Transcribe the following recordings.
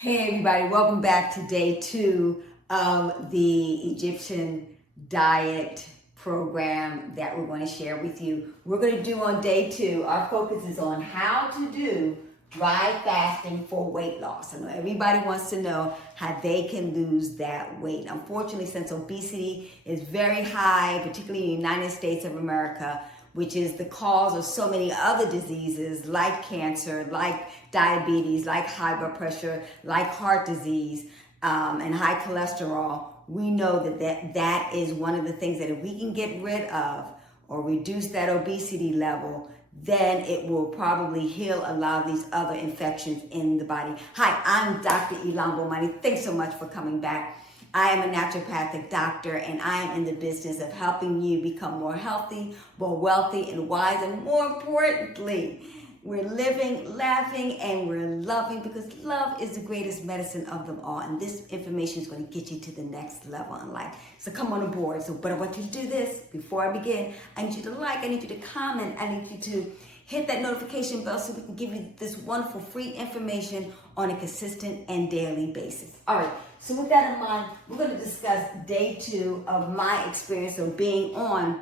Hey everybody, welcome back to day 2 of the Egyptian diet program that we're going to share with you. We're going to do on day 2, our focus is on how to do dry fasting for weight loss. I know everybody wants to know how they can lose that weight. Unfortunately, since obesity is very high, particularly in the United States of America, which is the cause of so many other diseases like cancer, like diabetes, like high blood pressure, like heart disease, and high cholesterol. We know that is one of the things that if we can get rid of or reduce that obesity level, then it will probably heal a lot of these other infections in the body. Hi, I'm Dr. Ilan Bomani. Thanks so much for coming back. I am a naturopathic doctor, and I am in the business of helping you become more healthy, more wealthy, and wise, and more importantly, we're living, laughing, and we're loving, because love is the greatest medicine of them all. And this information is going to get you to the next level in life. So come on board. But I want you to do this before I begin. I need you to like, I need you to comment, I need you to hit that notification bell so we can give you this wonderful free information on a consistent and daily basis. All right, so with that in mind, we're going to discuss day 2 of my experience of being on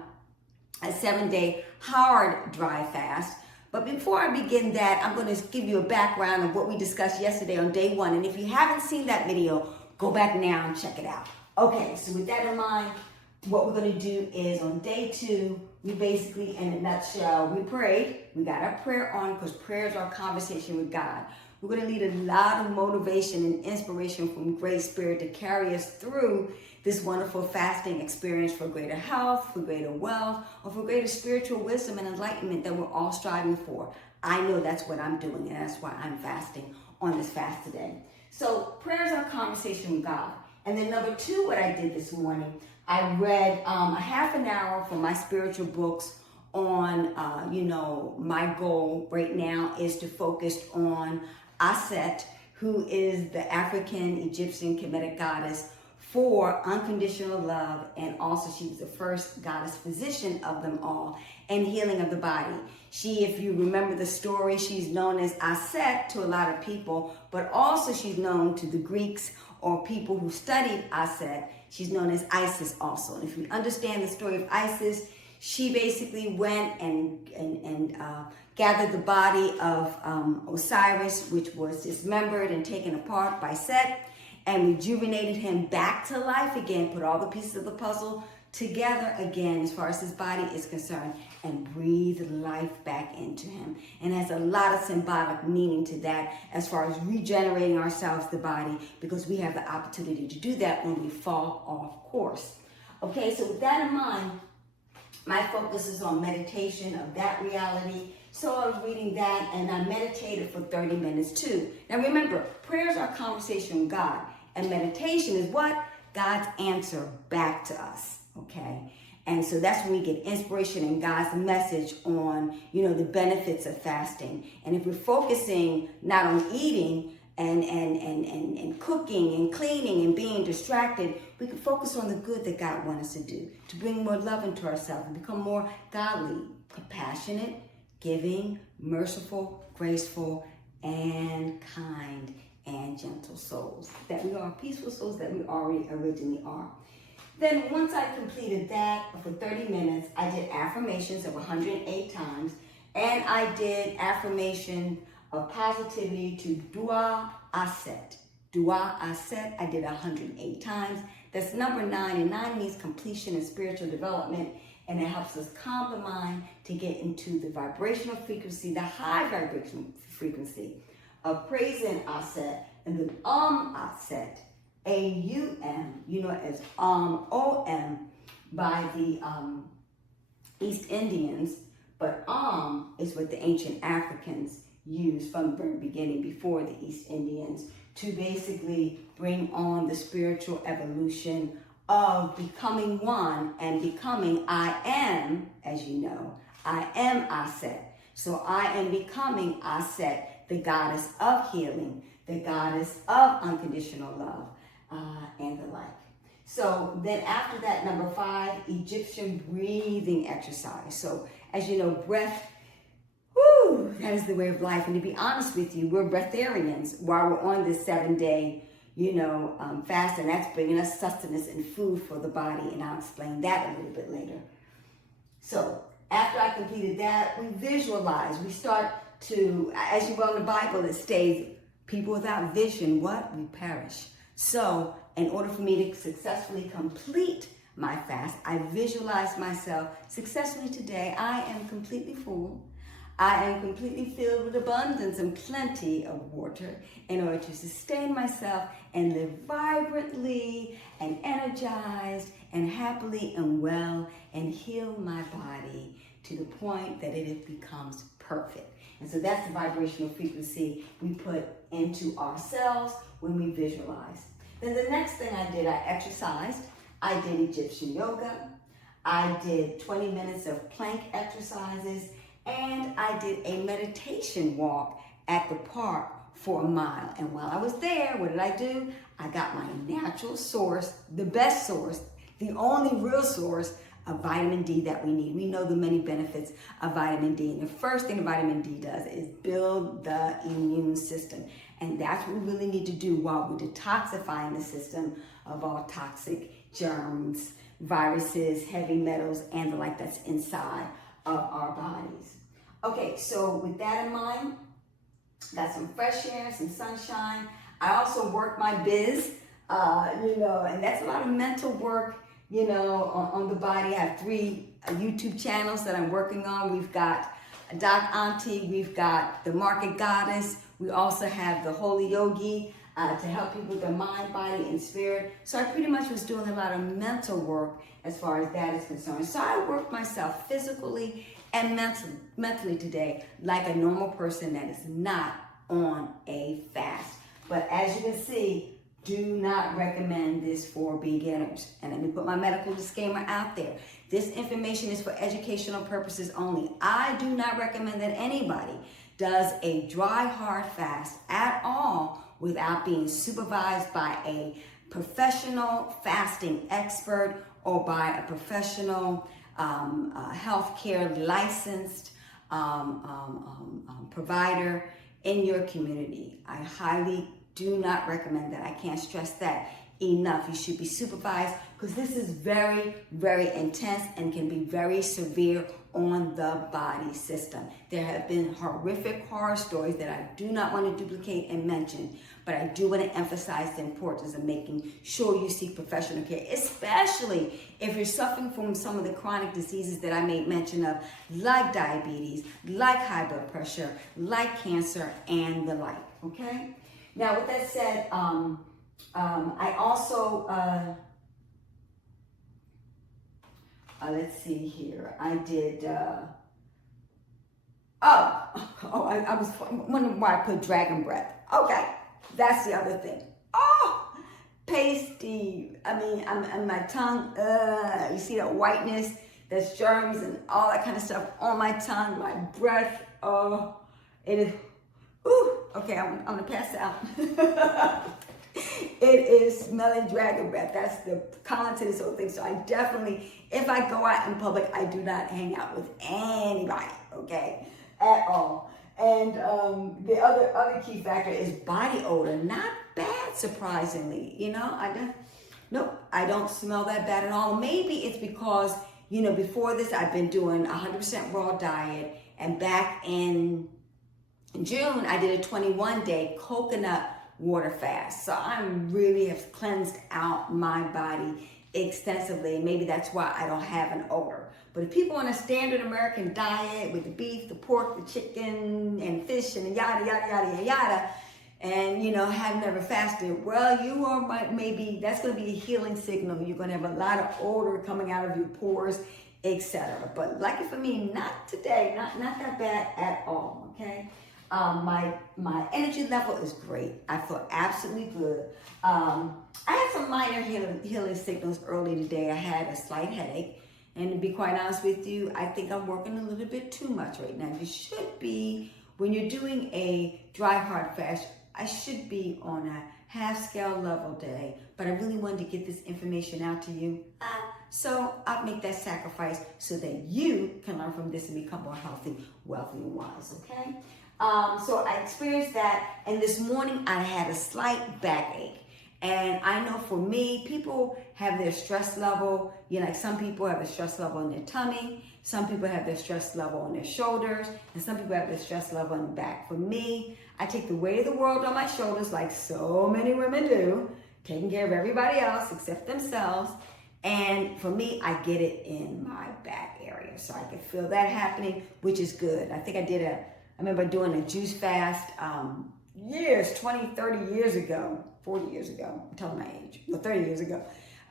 a 7-day hard dry fast. But before I begin that, I'm going to give you a background of what we discussed yesterday on day 1. And if you haven't seen that video, go back now and check it out. Okay, so with that in mind, what we're going to do is on day 2, we basically, in a nutshell, we prayed. We got our prayer on because prayer is our conversation with God. We're going to need a lot of motivation and inspiration from Great Spirit to carry us through this wonderful fasting experience for greater health, for greater wealth, or for greater spiritual wisdom and enlightenment that we're all striving for. I know that's what I'm doing, and that's why I'm fasting on this fast today. So prayer is our conversation with God. And then number 2, what I did this morning, I read a half an hour from my spiritual books on, my goal right now is to focus on Aset, who is the African Egyptian Kemetic goddess for unconditional love, and also she was the first goddess physician of them all and healing of the body. She, if you remember the story, she's known as Aset to a lot of people, but also she's known to the Greeks or people who studied Aset. She's known as Isis also. And if you understand the story of Isis, she basically went and gathered the body of Osiris, which was dismembered and taken apart by Set, and rejuvenated him back to life again, put all the pieces of the puzzle together again as far as his body is concerned, and breathed life back into him. And has a lot of symbolic meaning to that as far as regenerating ourselves, the body, because we have the opportunity to do that when we fall off course. Okay, so with that in mind, my focus is on meditation of that reality. So I was reading that, and I meditated for 30 minutes too. Now remember, prayer is our conversation with God, and meditation is what? God's answer back to us, okay? And so that's when we get inspiration and God's message on, the benefits of fasting. And if we're focusing not on eating and cooking and cleaning and being distracted, we can focus on the good that God wants us to do, to bring more love into ourselves and become more godly, compassionate, giving, merciful, graceful, and kind and gentle souls. That we are peaceful souls that we already originally are. Then once I completed that for 30 minutes, I did affirmations of 108 times, and I did affirmation of positivity to Dua Aset. Dua Aset, I did 108 times. That's number 9, and 9 means completion and spiritual development, and it helps us calm the mind to get into the vibrational frequency, the high vibration frequency of praising Aset, and then Aset, A-U-M, as O-M by the East Indians, but is what the ancient Africans used from the very beginning before the East Indians to basically bring on the spiritual evolution of becoming one and becoming I am, as you know, I am Aset. So I am becoming Aset, the goddess of healing, the goddess of unconditional love, and the like. So then after that, number 5, Egyptian breathing exercise. So as you know, breath That is the way of life. And to be honest with you, we're breatharians while we're on this 7-day, fast, and that's bringing us sustenance and food for the body. And I'll explain that a little bit later. So after I completed that, we visualize. We start to, as you know in the Bible, it states, people without vision, what? We perish. So in order for me to successfully complete my fast, I visualize myself successfully today. I am completely full. I am completely filled with abundance and plenty of water in order to sustain myself and live vibrantly and energized and happily and well and heal my body to the point that it becomes perfect. And so that's the vibrational frequency we put into ourselves when we visualize. Then the next thing I did, I exercised. I did Egyptian yoga. I did 20 minutes of plank exercises. And I did a meditation walk at the park for a mile. And while I was there, what did I do? I got my natural source, the best source, the only real source of vitamin D that we need. We know the many benefits of vitamin D. And the first thing vitamin D does is build the immune system. And that's what we really need to do while we're detoxifying the system of all toxic germs, viruses, heavy metals, and the like that's inside of our bodies. Okay, so with that in mind, got some fresh air, some sunshine. I also work my biz, and that's a lot of mental work, on the body. I have 3 YouTube channels that I'm working on. We've got Doc Auntie, we've got the Market Goddess. We also have the Holy Yogi to help people with their mind, body, and spirit. So I pretty much was doing a lot of mental work as far as that is concerned. So I worked myself physically and mentally today like a normal person that is not on a fast. But as you can see, do not recommend this for beginners. And let me put my medical disclaimer out there. This information is for educational purposes only. I do not recommend that anybody does a dry, hard fast at all without being supervised by a professional fasting expert or by a professional healthcare licensed provider in your community. I highly do not recommend that. I can't stress that enough. You should be supervised because this is very, very intense and can be very severe on the body system. There have been horrific horror stories that I do not want to duplicate and mention, but I do want to emphasize the importance of making sure you seek professional care, especially if you're suffering from some of the chronic diseases that I made mention of, like diabetes, like high blood pressure, like cancer, and the like, okay? Now, with that said, I also, let's see here. I did, I was wondering why I put dragon breath. Okay, that's the other thing. Oh, pasty. I mean, I'm my tongue, you see that whiteness, there's germs and all that kind of stuff on my tongue, my breath, it is, okay, I'm gonna pass out. It is smelling dragon breath. That's the comment to this whole thing. So I definitely, if I go out in public, I do not hang out with anybody, okay, at all. And the other key factor is body odor. Not bad, surprisingly. I don't smell that bad at all. Maybe it's because, before this, I've been doing 100% raw diet, and back in June, I did a 21-day coconut water fast. So I really have cleansed out my body extensively, and maybe that's why I don't have an odor. But if people on a standard American diet with the beef, the pork, the chicken, and fish, and yada, yada, yada, yada, and have never fasted, well, you are maybe, that's going to be a healing signal. You're going to have a lot of odor coming out of your pores, etc. But lucky for me, not today, not that bad at all, okay? My energy level is great. I feel absolutely good. I had some minor healing signals early today. I had a slight headache, and to be quite honest with you, I think I'm working a little bit too much right now. You should be, when you're doing a dry hard fast, I should be on a half scale level day, but I really wanted to get this information out to you. So I'll make that sacrifice so that you can learn from this and become more healthy, wealthy, and wise, okay? So I experienced that, and this morning I had a slight backache. And I know for me, people have their stress level, like some people have a stress level in their tummy, some people have their stress level on their shoulders, and some people have their stress level in the back. For me, I take the weight of the world on my shoulders like so many women do, taking care of everybody else except themselves. And for me, I get it in my back area. So I can feel that happening, which is good. I think I remember doing a juice fast years, 20, 30 years ago, 40 years ago, I'm telling my age, 30 years ago,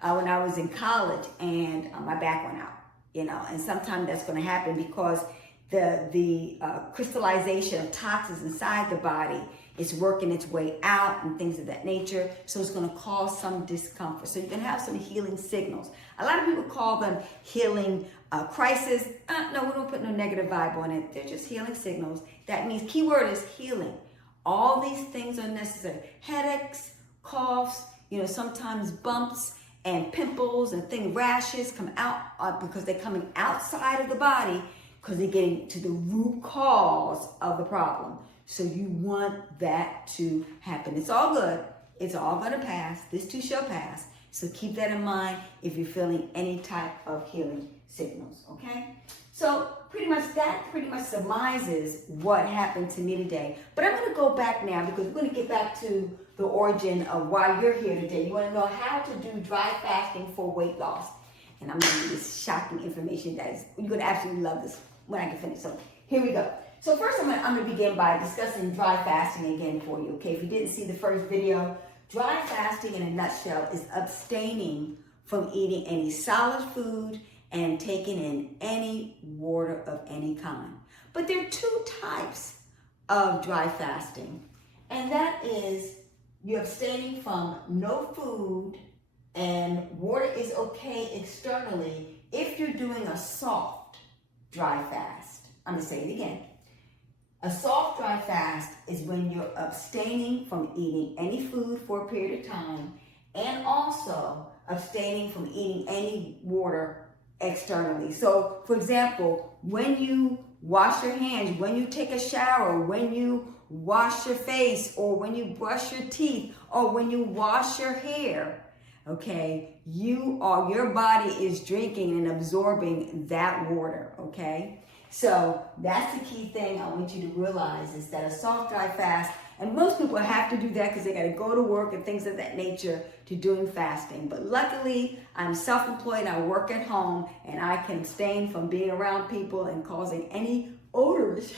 when I was in college, and my back went out, and sometimes that's going to happen because the crystallization of toxins inside the body is working its way out and things of that nature, so it's going to cause some discomfort. So you can have some healing signals. A lot of people call them healing crisis. No, we don't put no negative vibe on it. They're just healing signals. That means, keyword is healing. All these things are necessary. Headaches, coughs, sometimes bumps and pimples and rashes come out because they're coming outside of the body because they're getting to the root cause of the problem. So you want that to happen. It's all good. It's all going to pass. This too shall pass. So keep that in mind if you're feeling any type of healing signals, okay? So that pretty much surmises what happened to me today. But I'm going to go back now because we're going to get back to the origin of why you're here today. You want to know how to do dry fasting for weight loss. And I'm going to give you this shocking information you're going to absolutely love this when I can finish. So here we go. So first I'm going to begin by discussing dry fasting again for you, okay? If you didn't see the first video, dry fasting in a nutshell is abstaining from eating any solid food and taking in any water of any kind. But there are two types of dry fasting, and that is you're abstaining from no food, and water is okay externally if you're doing a soft dry fast. I'm going to say it again. A soft dry fast is when you're abstaining from eating any food for a period of time and also abstaining from eating any water externally. So, for example, when you wash your hands, when you take a shower, when you wash your face, or when you brush your teeth, or when you wash your hair, okay, your body is drinking and absorbing that water, okay? So that's the key thing I want you to realize is that a soft dry fast, and most people have to do that because they got to go to work and things of that nature to doing fasting. But luckily, I'm self-employed, I work at home, and I can abstain from being around people and causing any odorous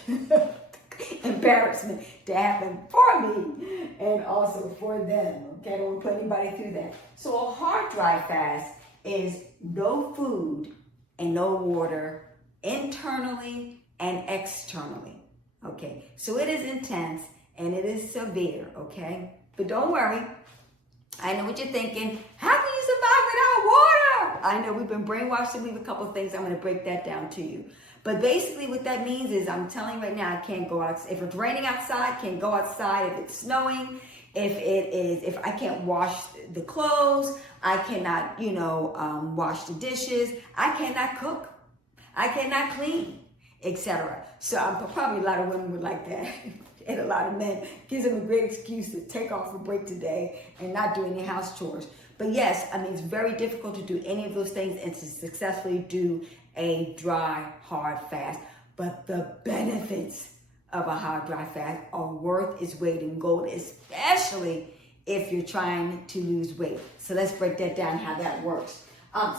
embarrassment to happen for me and also for them. Okay, I don't want to put anybody through that. So a hard dry fast is no food and no water internally and externally. Okay, so it is intense and it is severe, okay? But don't worry. I know what you're thinking. How can you survive without water? I know we've been brainwashed to believe a couple of things. I'm going to break that down to you. But basically what that means is I'm telling you right now, I can't go outside. If it's raining outside, I can't go outside. If it's snowing, if I can't wash the clothes, I cannot, wash the dishes. I cannot cook. I cannot clean, etc. So probably a lot of women would like that. And a lot of men gives them a great excuse to take off a break today and not do any house chores. But yes, it's very difficult to do any of those things and to successfully do a dry, hard fast. But the benefits of a hard, dry fast are worth its weight in gold, especially if you're trying to lose weight. So let's break that down, how that works.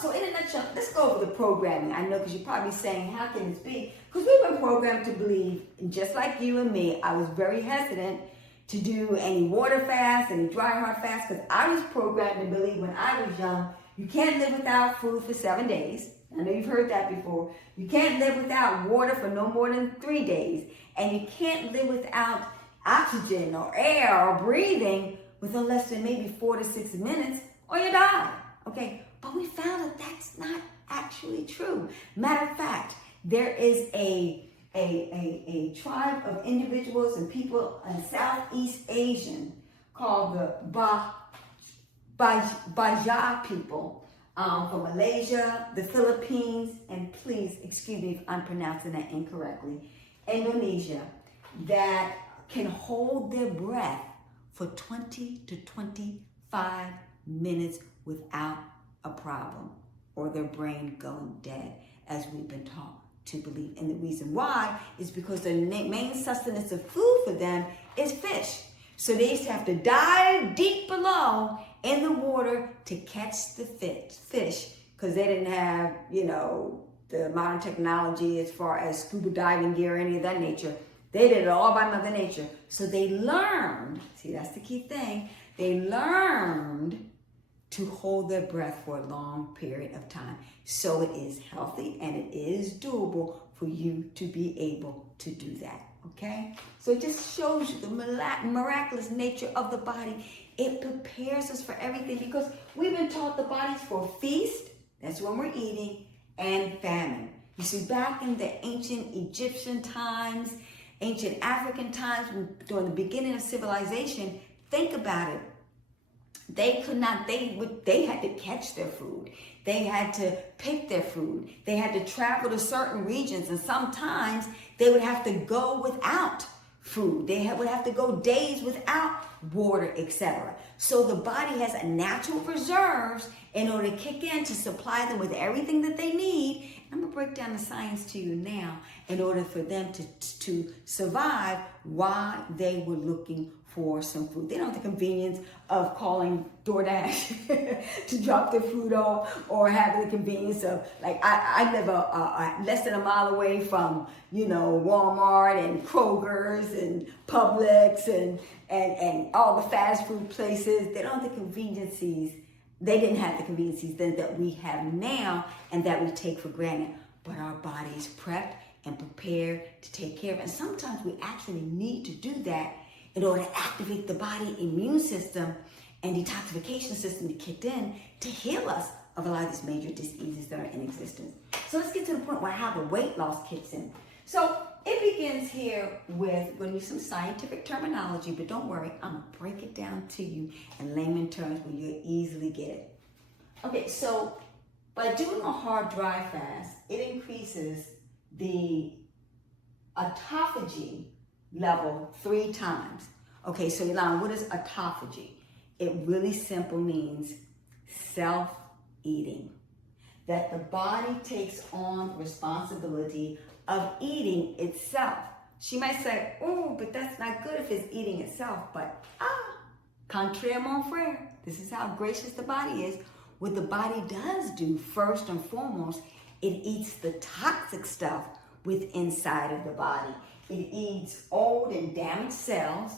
So in a nutshell, let's go over the programming. I know because you're probably saying, how can this be? Because we've been programmed to believe, just like you and me, I was very hesitant to do any water fast, any dry hard fast, because I was programmed to believe when I was young, you can't live without food for 7 days. I know you've heard that before. You can't live without water for no more than 3 days. And you can't live without oxygen or air or breathing within less than maybe 4 to 6 minutes or you die. Okay, but we found that that's not actually true. Matter of fact, there is a tribe of individuals and people in Southeast Asian called the Baja people. from Malaysia, the Philippines, and please excuse me if I'm pronouncing that incorrectly, Indonesia, that can hold their breath for 20 to 25 minutes without a problem, or their brain going dead, as we've been taught to believe. And the reason why is because the main sustenance of food for them is fish. So they used to have to dive deep below in the water to catch the fish, because they didn't have, the modern technology as far as scuba diving gear or any of that nature. They did it all by Mother Nature. So they learned, see, that's the key thing, they learned to hold their breath for a long period of time. So it is healthy and it is doable for you to be able to do that, okay? So it just shows you the miraculous nature of the body. It prepares us for everything, because we've been taught the body's for feast, that's when we're eating, and famine. You see, back in the ancient Egyptian times, ancient African times, during the beginning of civilization, think about it. They could not, they had to catch their food. They had to pick their food. They had to travel to certain regions, and sometimes they would have to go without food. They would have to go days without water, etc. So the body has natural reserves in order to kick in to supply them with everything that they need. I'm going to break down the science to you now in order for them to survive while they were looking for some food. They don't have the convenience of calling DoorDash to drop their food off, or having the convenience of, like, I live less than a mile away from, Walmart and Kroger's and Publix and all the fast food places. They don't have the conveniences. They didn't have the conveniences then that we have now and that we take for granted. But our body is prepped and prepared to take care of it. And sometimes we actually need to do that in order to activate the body immune system and detoxification system to kick in to heal us of a lot of these major diseases that are in existence. So let's get to the point where how the weight loss kicks in. So it begins here with, going to use some scientific terminology, but don't worry, I'm going to break it down to you in layman terms where you'll easily get it. Okay, so by doing a hard dry fast, it increases the autophagy level 3 times. Okay, so Elon, what is autophagy? It really simple means self-eating. That the body takes on responsibility of eating itself. She might say, oh, but that's not good if it's eating itself. But contraire mon frère, this is how gracious the body is. What the body does do, first and foremost, it eats the toxic stuff with inside of the body. It eats old and damaged cells,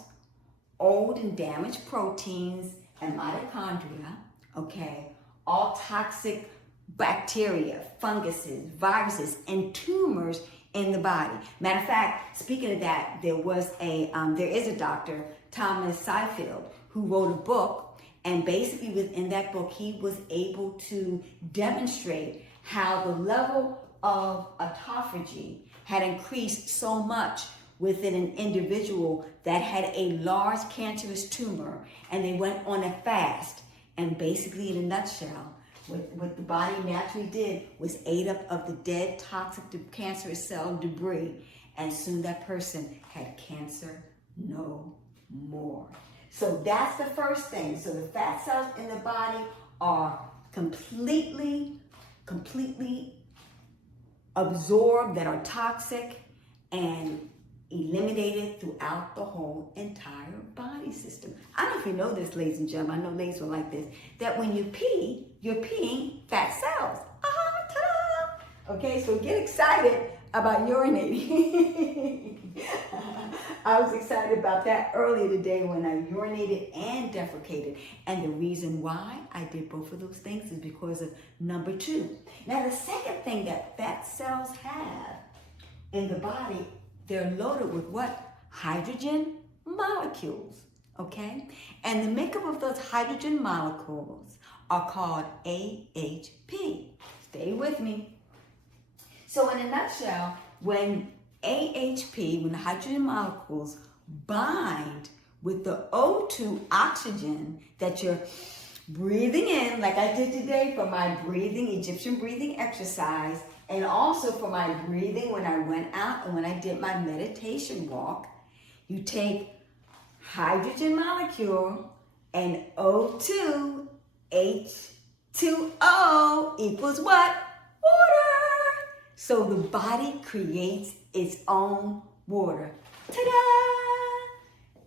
old and damaged proteins and mitochondria, okay? All toxic bacteria, funguses, viruses, and tumors in the body. Matter of fact, speaking of that, there is a doctor, Thomas Seyfried, who wrote a book, and basically within that book, he was able to demonstrate how the level of autophagy had increased so much within an individual that had a large cancerous tumor, and they went on a fast. And basically, in a nutshell, what the body naturally did was ate up of the dead, toxic, cancerous cell debris, and soon that person had cancer no more. So that's the first thing. So the fat cells in the body are completely absorbed, that are toxic, and eliminated throughout the whole entire body system. I don't know if you know this, ladies and gentlemen. I know ladies will like this. That when you pee, you're peeing fat cells. Ta-da! Okay, so get excited about urinating. I was excited about that earlier today when I urinated and defecated. And the reason why I did both of those things is because of number 2. Now, the second thing that fat cells have in the body, they're loaded with what? Hydrogen molecules, okay? And the makeup of those hydrogen molecules are called AHP. Stay with me. So in a nutshell, when AHP, when the hydrogen molecules bind with the O2 oxygen that you're breathing in like I did today for my breathing, Egyptian breathing exercise, and also for my breathing when I went out and when I did my meditation walk. You take hydrogen molecule and O2, H2O equals what? Water. So the body creates its own water. Ta-da!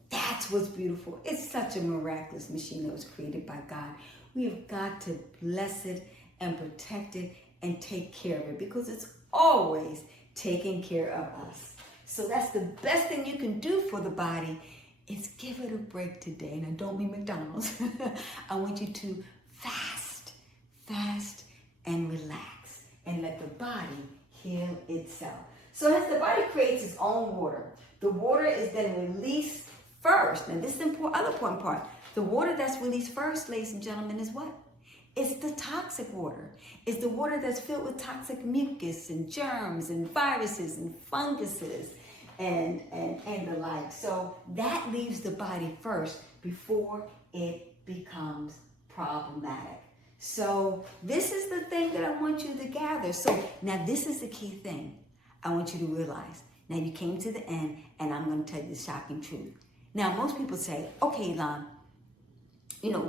That's what's beautiful. It's such a miraculous machine that was created by God. We have got to bless it and protect it and take care of it because it's always taking care of us. So that's the best thing you can do for the body is give it a break today. And I don't mean McDonald's. I want you to fast and relax and let the body heal itself. So as the body creates its own water, the water is then released first. Now this is the other important part. The water that's released first, ladies and gentlemen, is what? It's the toxic water. It's the water that's filled with toxic mucus and germs and viruses and funguses and the like. So that leaves the body first before it becomes problematic. So this is the thing that I want you to gather. So now this is the key thing I want you to realize. Now you came to the end and I'm going to tell you the shocking truth. Now most people say, okay, Elon,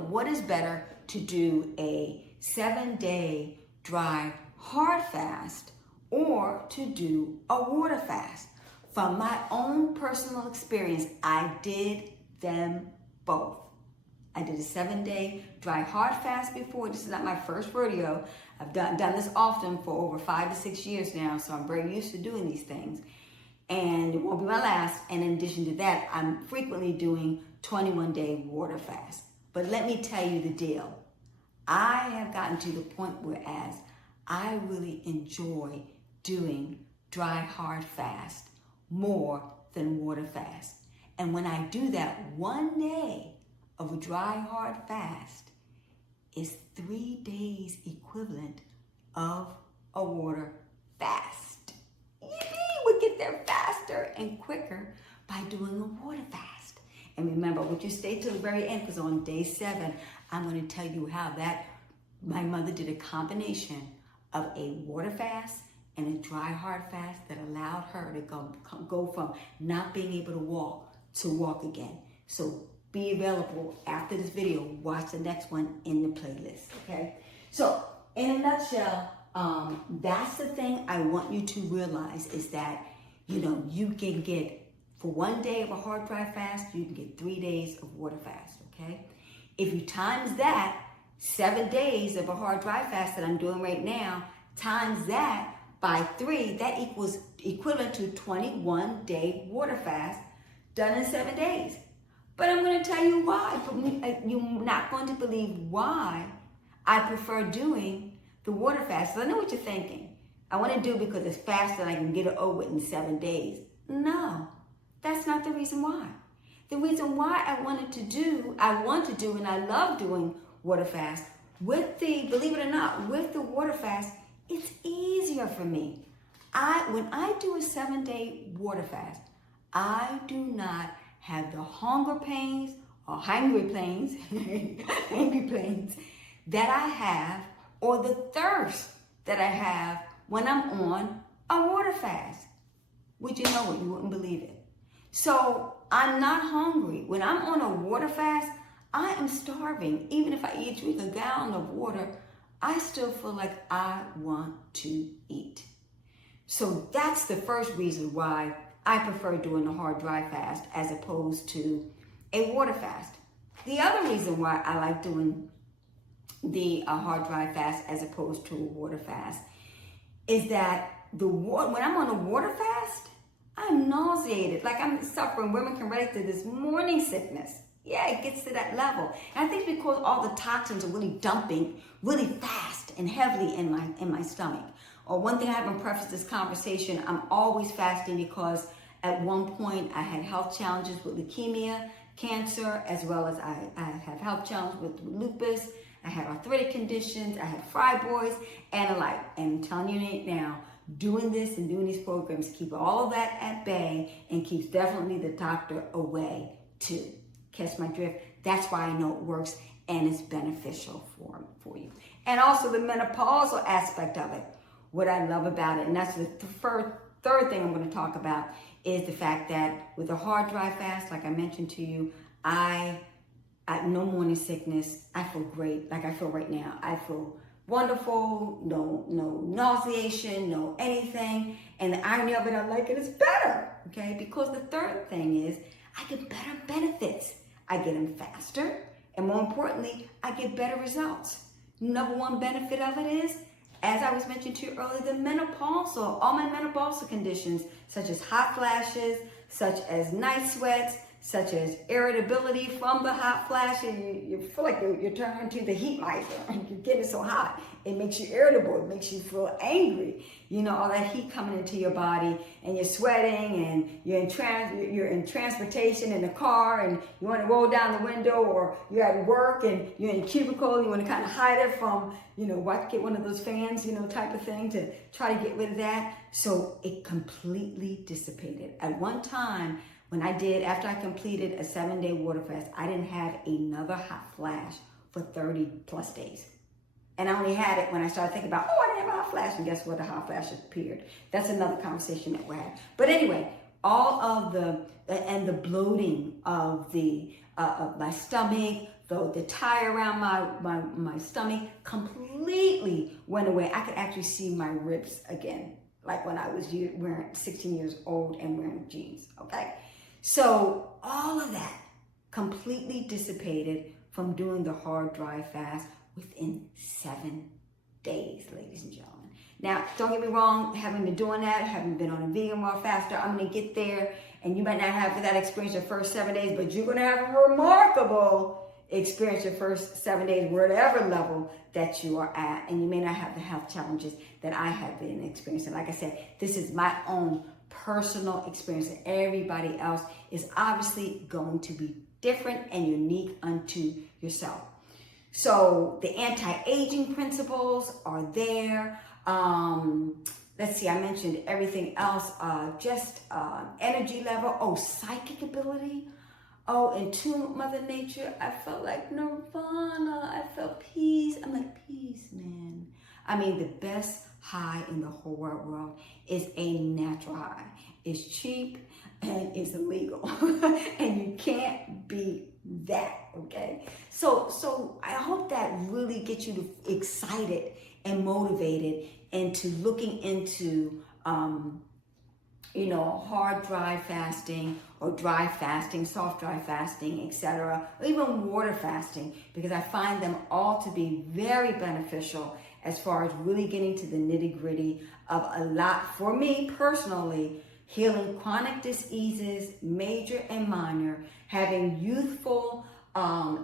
what is better to do a 7-day dry hard fast or to do a water fast? From my own personal experience, I did them both. I did a 7-day dry hard fast before. This is not my first rodeo. I've done this often for over 5 to 6 years now, so I'm very used to doing these things. And it won't be my last. And in addition to that, I'm frequently doing 21-day water fast. But let me tell you the deal. I have gotten to the point whereas I really enjoy doing dry hard fast more than water fast. And when I do that, 1 day of a dry hard fast is 3 days equivalent of a water fast. Yippee! We get there faster and quicker by doing a water fast. And remember, would you stay till the very end? Because on day 7, I'm going to tell you how my mother did a combination of a water fast and a dry hard fast that allowed her to go from not being able to walk again. So be available after this video. Watch the next one in the playlist, okay? So in a nutshell, that's the thing I want you to realize is that, you can get, for 1 day of a hard dry fast, you can get 3 days of water fast, okay? If you times that, 7 days of a hard dry fast that I'm doing right now, times that by 3, that equals equivalent to 21-day water fast done in 7 days. But I'm going to tell you why. You're not going to believe why I prefer doing the water fast. So I know what you're thinking. I want to do it because it's faster and I can get it over in 7 days. No, that's not the reason why. The reason why I want to do and I love doing water fast, believe it or not, with the water fast, it's easier for me. When I do a 7-day water fast, I do not have the hunger pains or hungry pains that I have, or the thirst that I have when I'm on a water fast. Would you know it? You wouldn't believe it. So I'm not hungry. When I'm on a water fast, I am starving. Even if I drink a gallon of water, I still feel like I want to eat. So that's the first reason why I prefer doing a hard dry fast as opposed to a water fast. The other reason why I like doing the hard dry fast as opposed to a water fast is that when I'm on a water fast, I'm nauseated, like I'm suffering. Women can relate to this morning sickness. Yeah, it gets to that level. And I think because all the toxins are really dumping really fast and heavily in my stomach. Or one thing I haven't prefaced this conversation, I'm always fasting because at one point I had health challenges with leukemia, cancer, as well as I have health challenges with lupus. I had arthritic conditions, I had fibroids, and the like. And I'm telling you now, doing this and doing these programs keep all of that at bay and keeps definitely the doctor away too. Catch my drift? That's why I know it works and it's beneficial for you. And also the menopausal aspect of it, what I love about it, and that's the third thing I'm going to talk about, is the fact that with a hard dry fast, like I mentioned to you, I no morning sickness. I feel great, like I feel right now. I feel wonderful, no nauseation, no anything. And the irony of it, I like it, is better, okay? Because the third thing is I get better benefits. I get them faster, and more importantly, I get better results. Number one benefit of it is, as I was mentioning to you earlier, the menopausal, all my menopausal conditions, such as hot flashes, such as night sweats, such as irritability from the hot flash, and you feel like you're turning into the heat miser. You're getting so hot. It makes you irritable. It makes you feel angry. You know, all that heat coming into your body, and you're sweating, and you're in transportation in the car, and you want to roll down the window, or you're at work and you're in a cubicle. You want to kind of hide it from, get one of those fans, type of thing, to try to get rid of that. So it completely dissipated. At one time, after I completed a 7-day water fast, I didn't have another hot flash for 30 plus days. And I only had it when I started thinking about, I didn't have a hot flash, and guess what? The hot flash appeared. That's another conversation that we're having. But anyway, all of the bloating of of my stomach, the tie around my stomach completely went away. I could actually see my ribs again, like when I was 16 years old and wearing jeans, okay? So all of that completely dissipated from doing the hard dry fast within 7 days, ladies and gentlemen. Now, don't get me wrong, having been doing that, having been on a vegan raw faster, I'm going to get there, and you might not have that experience your first 7 days, but you're going to have a remarkable experience your first 7 days, whatever level that you are at, and you may not have the health challenges that I have been experiencing. Like I said, this is my own personal experience, and everybody else is obviously going to be different and unique unto yourself. So the anti-aging principles are there. Let's see, I mentioned everything else, energy level, psychic ability. And to Mother Nature, I felt like nirvana. I felt peace. I'm like, peace, man. I mean, the best high in the whole world is a natural high. It's cheap and it's illegal. And you can't beat that, okay? So I hope that really gets you excited and motivated into looking into hard dry fasting, or dry fasting, soft dry fasting, etc., or even water fasting, because I find them all to be very beneficial as far as really getting to the nitty-gritty of a lot, for me personally, healing chronic diseases, major and minor, having youthful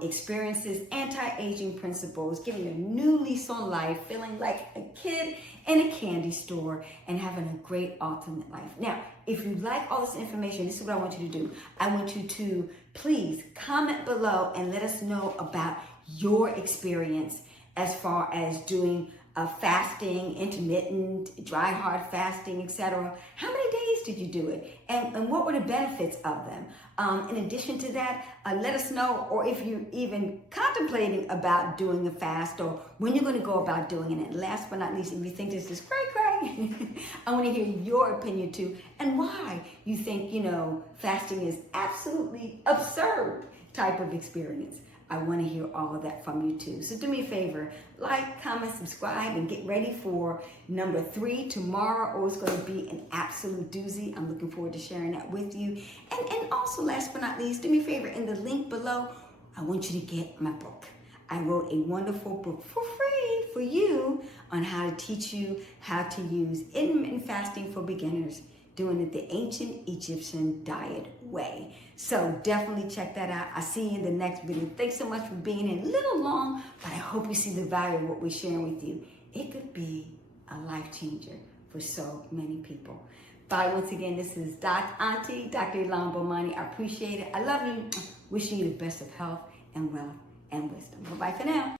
experiences, anti-aging principles, giving you a new lease on life, feeling like a kid in a candy store, and having a great ultimate life. Now, if you like all this information, this is what I want you to do. I want you to please comment below and let us know about your experience as far as doing fasting, intermittent, dry hard fasting, etc. How many days did you do it? And what were the benefits of them? In addition to that, let us know, or if you're even contemplating about doing a fast, or when you're going to go about doing it. And last but not least, if you think this is cray-cray, I want to hear your opinion too, and why you think, fasting is absolutely absurd type of experience. I want to hear all of that from you too. So do me a favor, like, comment, subscribe, and get ready for number 3 tomorrow. Oh, it's going to be an absolute doozy. I'm looking forward to sharing that with you. And also, last but not least, do me a favor, in the link below, I want you to get my book. I wrote a wonderful book for free for you on how to teach you how to use intermittent fasting for beginners, doing it the ancient Egyptian diet way. So definitely check that out. I'll see you in the next video. Thanks so much for being here. A little long, but I hope you see the value of what we're sharing with you. It could be a life changer for so many people. Bye once again. This is Auntie, Dr. Ilan Bomani. I appreciate it. I love you. Wishing you the best of health and wealth and wisdom. Bye-bye for now.